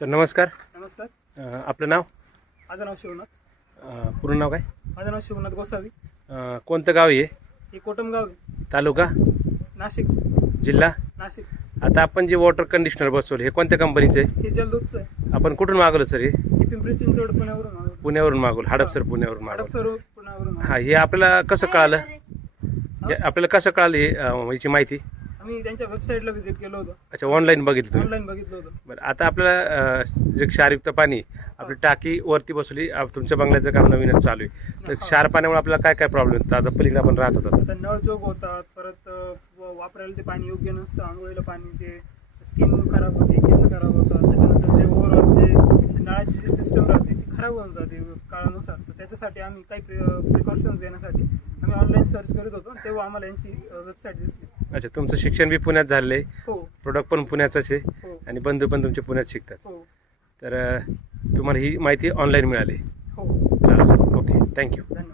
Sir नमस्कार. नमस्कार. आपलं नाव? माझं नाव शिवनाथ. पूर्ण नाव काय? माझं नाव शिवनाथ गोसावी. कोणतं गाव आहे? हे कोटमगाव आहे. तालुका? नाशिक. जिल्हा? नाशिक. आता आपण जे वॉटर कंडिशनर बसवलं हे कोणत्या कंपनीचं आहे? हे जलदूतचं आहे. आपण कुठून मागवलं सर? हे हे पिंपरी चिंचवड पुण्यावरून आलं. पुण्यावरून मागवलं. हडपसर पुण्यावरून मागवलं. हडपसर पुण्यावरून आलं. हां, हे आपल्याला कसं कळालं? आपल्याला कसं कळालं याची माहिती? आम्ही त्यांच्या वेबसाईटला व्हिजिट केलं होतं. अच्छा, ऑनलाईन बघितलं तुम्ही? ऑनलाईन बघितलं होतं. बरं, आता आपल्याला जे क्षारयुक्त पाणी आपली टाकी वरती बसवली. तुमच्या बंगल्याचं काम नवीनच चालू आहे, तर क्षार पाण्यामुळे आपल्याला काय काय प्रॉब्लेम होतात? आता पलीकडे आपण राहत होतो, आता नळ जोग होतात, परत वापरायला ते पाणी योग्य नसतं. आंघोळीला पाणी, ते स्किन खराब होते, केस खराब होतात. त्याच्यानंतर जे ओव्हरऑल जे नळाची जी सिस्टम राहते ती खराब होऊन जाते काळानुसार. तर त्याच्यासाठी आम्ही काही प्रिकॉशन्स घेण्यासाठी आम्ही ऑनलाईन सर्च करत होतो, तेव्हा आम्हाला यांची वेबसाईट दिसली. अच्छा, तुमचं शिक्षण बी पुण्यात झालेलं आहे? हो. प्रोडक्ट पण पुण्याचाच आहे? हो. आणि बंधू पण तुमचे पुण्यात शिकतात? हो. तर तुम्हाला ही माहिती ऑनलाईन मिळाली? हो. चालेल सर. Okay, thank you. धन्यवाद.